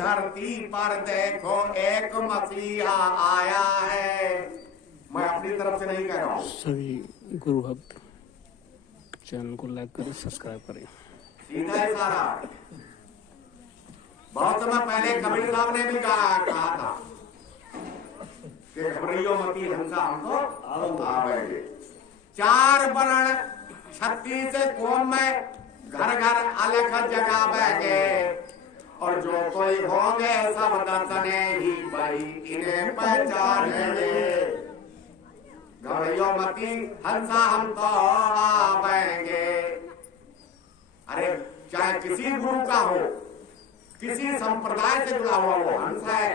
धरती पर देखो एक मसीहा आया है। मैं अपनी तरफ से नहीं कह रहा हूँ। सभी गुरु भक्त चैनल को लाइक करें, सब्सक्राइब करें। सीधा इशारा। बहुत समय पहले कबीर साहब ने भी कहा था कि घबराइयो मती हंसा हमको आवेंगे। 4 वर्ण 36 कौम में घर घर अलग जगह बैठे और जो कोई होंगे सब दर्शने ही भाई इन्हें पहचानेंगे। घबराइयो मती हंसा हम तो आवेंगे। अरे चाहे किसी गुरु का हो, किसी संप्रदाय से जुड़ा हुआ वो हंस है।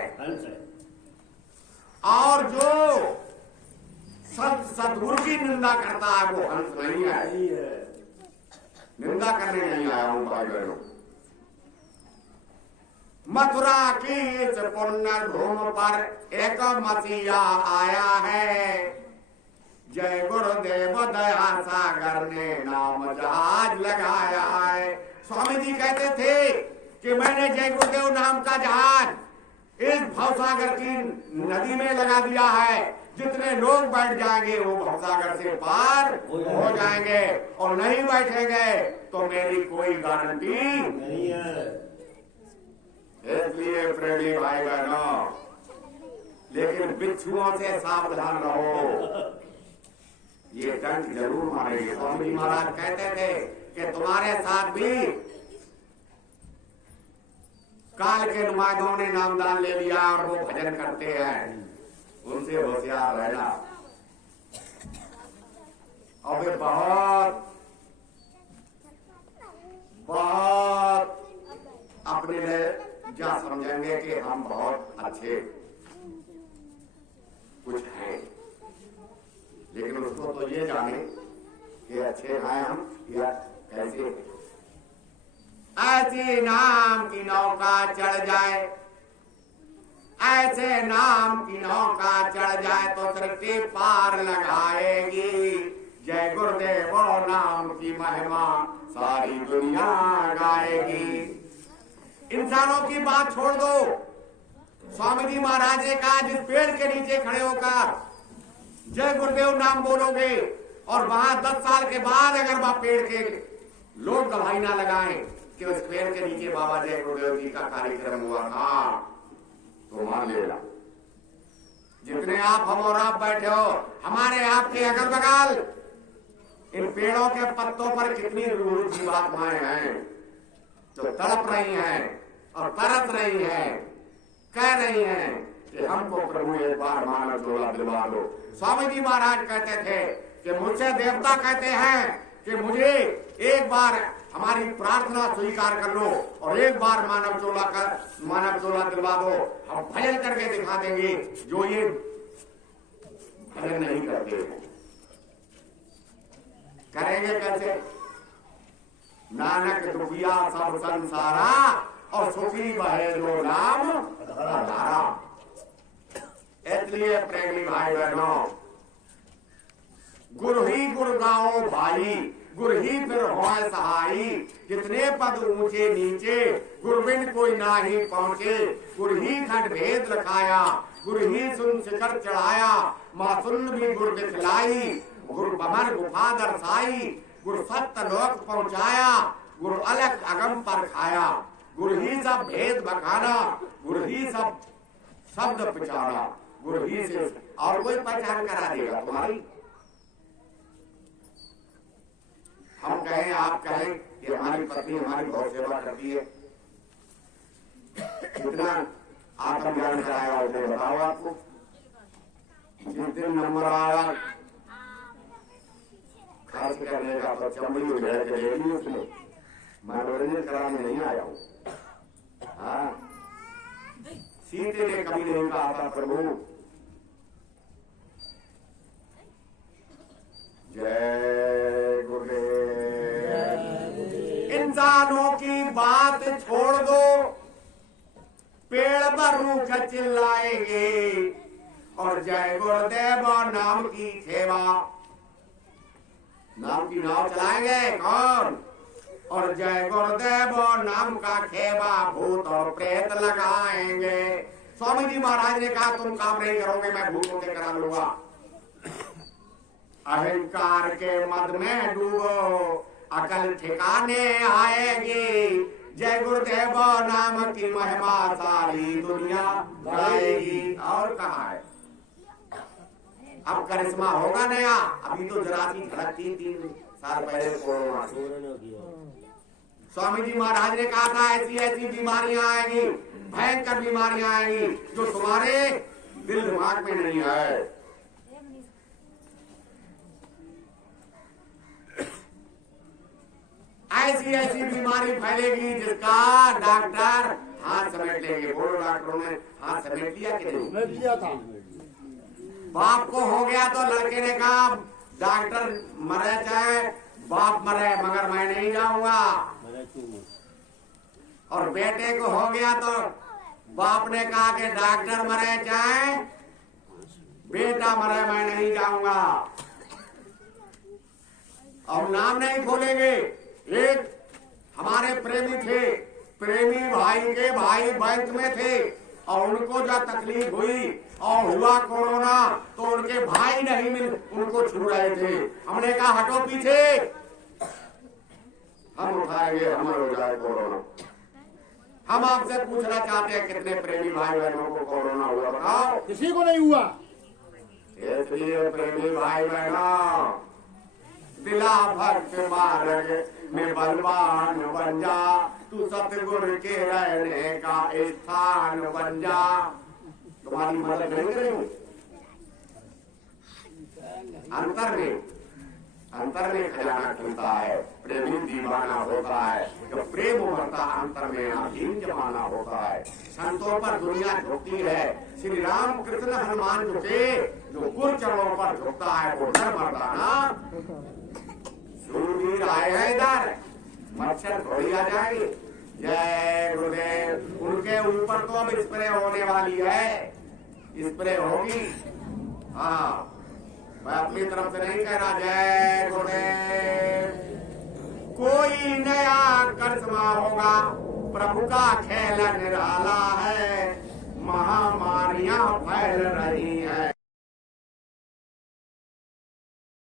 और जो सदगुरु की निंदा करता है वो हंस नहीं है। निंदा करने नहीं आया हूं भाई बहनों। मथुरा की इस पुण्य भूमि पर एक मसीहा आया है। जय गुरुदेव दया सागर ने नाम जहाज लगाया है। स्वामी जी कहते थे कि मैंने जय गुरुदेव नाम का जहाज इस भवसागर की नदी में लगा दिया है। जितने लोग बैठ जाएंगे वो भवसागर से पार हो जाएंगे और नहीं बैठेंगे तो मेरी कोई गारंटी नहीं है। इसलिए प्रेमी भाई बहनों, लेकिन बिच्छुओं से सावधान रहो। ये डंक जरूर मारेंगे। स्वामी महाराज कहते थे कि तुम्हारे साथ भी काल के नुमाइंदों ने नामदान ले लिया और वो भजन करते हैं, उनसे होशियार रहना। और वे बहुत अपने लिए जा समझेंगे कि हम बहुत अच्छे कुछ हैं, लेकिन उसको तो ये जाने कि अच्छे हैं हम या कैसे। ऐसे नाम की नौका चढ़ जाए, ऐसे नाम की नौका चढ़ जाए तो सृष्टि पार लगाएगी। जय गुरुदेव नाम की महिमा सारी दुनिया गाएगी। इंसानों की बात छोड़ दो। स्वामी जी महाराज ने कहा जिस पेड़ के नीचे खड़े होकर जय गुरुदेव नाम बोलोगे और वहां 10 साल के बाद अगर वह पेड़ के लोग गवाही ना लगाएं कि उस पेड़ के नीचे बाबा जय गुरुदेव जी का कार्यक्रम हुआ था तो मान लेना। जितने आप हम और आप बैठे हो, हमारे आपके अगल बगल इन पेड़ों के पत्तों पर कितनी रूह जीवात्माएं हैं जो तड़प रही हैं और तरस रही हैं, कह रही हैं कि हमको प्रभु एक बार मानव झोला दिलवा दो। स्वामी जी महाराज कहते थे कि मुझसे देवता कहते हैं कि मुझे एक बार हमारी प्रार्थना स्वीकार कर लो और एक बार मानव चोला दिलवा दो। हम भजन करके दिखा देंगे जो ये भजन नहीं करते। करेंगे कैसे? नानक दुखिया सब संसारा और सुखी बहे जो नाम आधारा। इसलिए प्रेमी भाई बहनों, गुरु ही गुरु गाओ भाई, गुरु ही फिर होए सहाई। जितने पद ऊंचे नीचे गुरु बिन कोई ना ही पहुंचे। गुरु ही खंड भेद रखाया, गुरु ही सुन शिखर चढ़ाया। माँ सुन भी गुरु दिखलाई, गुरु बमन गुफा दर्शाई। गुरु सत्य लोक पहुंचाया, गुरु अलग अगम पर खाया। गुरु ही सब भेद बखाना, गुरु ही सब शब्द पहचाना। गुरु ही से और कोई पहचान करा देगा तुम्हारी। हम कहें, आप कहें कि हमारी पत्नी हमारी बहुत सेवा करती है, कितना आत्मज्ञान कराया उसे बताओ आपको। जिस दिन नंबर आया खर्च करने का तो चमड़ी उधेड़ के ले ली उसने। मनोरंजन कराने नहीं आया हूँ। हाँ, सीते ने कभी नहीं कहा था प्रभु जय गुरुदेव। इंसानों की बात छोड़ दो, पेड़ पर रूख चिल्लाएंगे और जय गुरुदेव नाम की सेवा, नाम की नाव चलाएंगे। कौन? और जय गुरुदेव नाम का खेवा भूत और प्रेत लगाएंगे। स्वामी जी महाराज ने कहा तुम काम नहीं करोगे, मैं भूतों के करा लूंगा। अहंकार के मद में डूबो, अकल ठिकाने आएगी। जय गुरुदेव नाम की महिमा सारी दुनिया गाएगी। और कहा है अब करिश्मा होगा नया, अभी तो जरा सी झलक 3 साल पहले कोरोना। स्वामी जी महाराज ने कहा था ऐसी ऐसी बीमारियां आएंगी, भयंकर बीमारियां आएंगी जो तुम्हारे दिल दिमाग में नहीं है। ऐसी ऐसी बीमारी फैलेगी जिसका डॉक्टर हाथ समेट लेंगे। बोलो डॉक्टरों ने हाथ समेट लिया कि नहीं? मैं लिया था। बाप को हो गया तो लड़के ने कहा डॉक्टर मरे चाहे बाप मरे मगर मैं नहीं जाऊंगा। और बेटे को हो गया तो बाप ने कहा कि डॉक्टर मरे चाहे बेटा मरे मैं नहीं जाऊंगा। और नाम नहीं खोलेंगे। एक हमारे प्रेमी थे, प्रेमी भाई के भाई बैंक में थे और उनको जब तकलीफ हुई और हुआ कोरोना तो उनके भाई नहीं मिल उनको छू रहे थे। हमने कहा हटो पीछे, हम उठाएंगे, हमारा हो जाए कोरोना। हम आपसे पूछना चाहते हैं कितने प्रेमी भाई बहनों को कोरोना हुआ बताओ? किसी को नहीं हुआ। इसलिए प्रेमी भाई बहनों दिला भक्त मार्ग में बलवान बन जा, तू सतगुरु के रहने का स्थान बन जा। तुम्हारी मदद नहीं करेंगे। अंतर में खजाना खुलता है, प्रेमी दीवाना होता है। जब प्रेम उमरता अंतर में अधीन जमाना होता है। संतों पर दुनिया झुकती है, श्री राम कृष्ण हनुमान झुके, जो गुरु चरणों पर झुकता है वो डर मरता ना। सूरवीर आए हैं इधर, मच्छर थोड़ी आ जाएगी। जय गुरुदेव। उनके ऊपर तो अब स्प्रे होने वाली है, स्प्रे होगी। हाँ, मैं अपनी तरफ से नहीं कह रहा। जय गुरुदेव। कोई नया करिश्मा होगा, प्रभु का खेल निराला है। महामारियां फैल रही है।